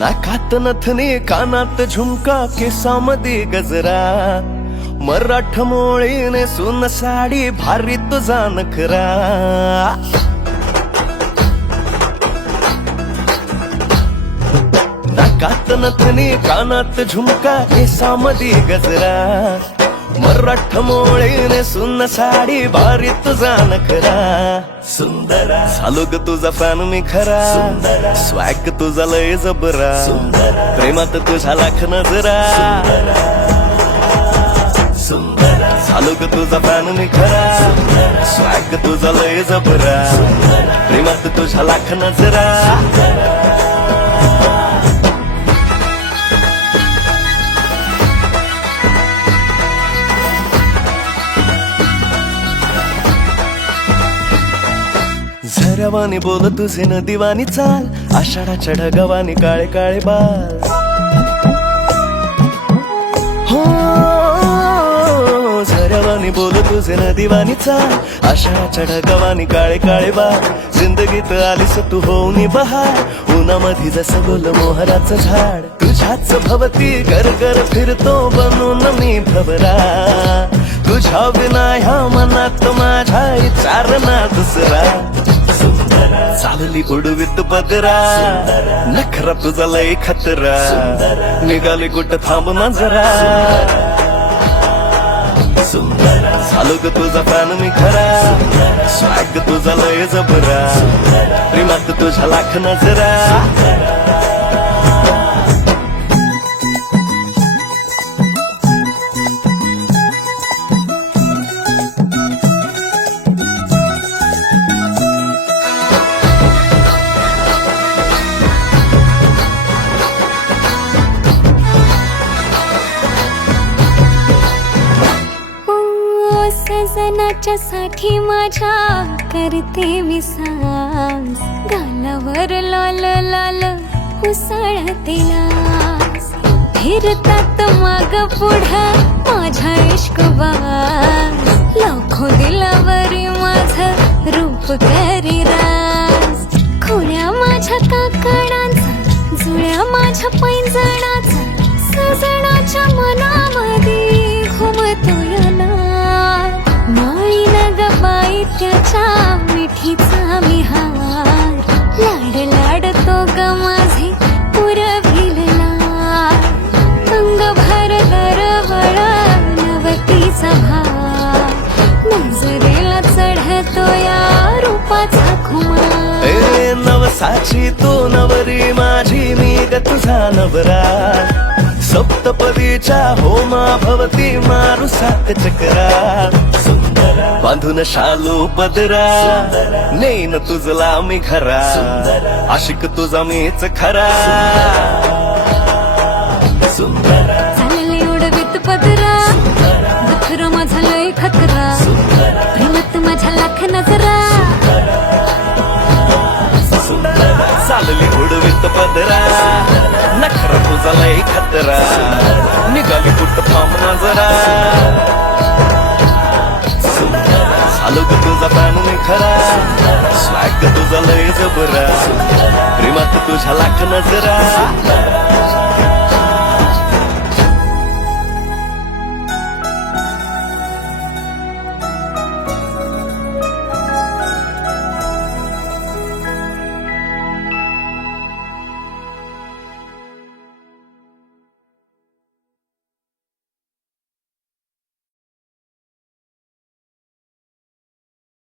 नाकात नथनी कानात झुमका केसामध्ये गजरा मराठमोळीने सुन साडी भारी तुझा नखरा नाकात नथनी कानात झुमका केसामध्ये गजरा मराठमोळीने सुन साडी भारी तुझा नखरा सुंदरा झालो ग तुझा फॅन मी खरा स्वॅग तुझा लय जबरा प्रेमात तुझा लाख नजरा झालो ग तुझा फॅन मी खरा स्वॅग तुझा लय जबरा प्रेमात तुझा लाख नजरा झऱ्यावानी बोल तुझे नदीवानी चाल आषाढाच्या ढगावानी काळे काळे बाल हो झऱ्यावानी बोल तुझे नदीवानी चाल आषाढाच्या ढगावानी काळे काळे बाल जिंदगीत आलीस तू होऊनी बहार उन्हामध्ये जसं बोल मोहराचं झाड तुझ्याच भवती घर फिरतो बनून मी भवरा तुझ्या विना ह्या मनात माझ्या विचारणा दुसरा चालली उडवीत पदरा नखरा तुझा लय खतरा निघाली कुठं थांब ना जरा झालो ग तुझा फॅन मी खरा स्वॅग तुझा लय जबरा प्रेमात तुझ्या लाख नजरा सजनाच्या साठी माझ्या करते मी सांस गालावर लाल लाल उसळते लास फिरतात माग पुढं माझ्या इश्कबाज लाखो दिलावरी माझं रूप करी रास खोड्या माझ्या काकडांचा जुळ्या माझ्या पैंजणाचा सजनाच्या मनामध्ये घुमतो याला माळीन ग बाई त्याच्या मिठीचा मी हार लाड लाडतो ग माझे पुरविला अंग भर दरवळ नवतीचा भार नजरेला चढतो या रूपाचा खुमार नवसाची तू नवरी माझी मी ग तुझा नवरा सप्तपदीच्या होमा भवती मारू सात चक्रा बांधून शालू पदरा नेन तुझला मी खरा आशिक तुझा मीच खरा चालले उडवीत पदरा नखरा माझा लय खतरा प्रेमात माझ्या लाख नजरा चालली उडवीत पदरा नखरा तुझा लय खतरा निघाली कुठं थांब ना जरा झालो ग तुझा फॅन मी खरा स्वॅग तुझा लय जबरा प्रेमात तुझ्या लाख नजरा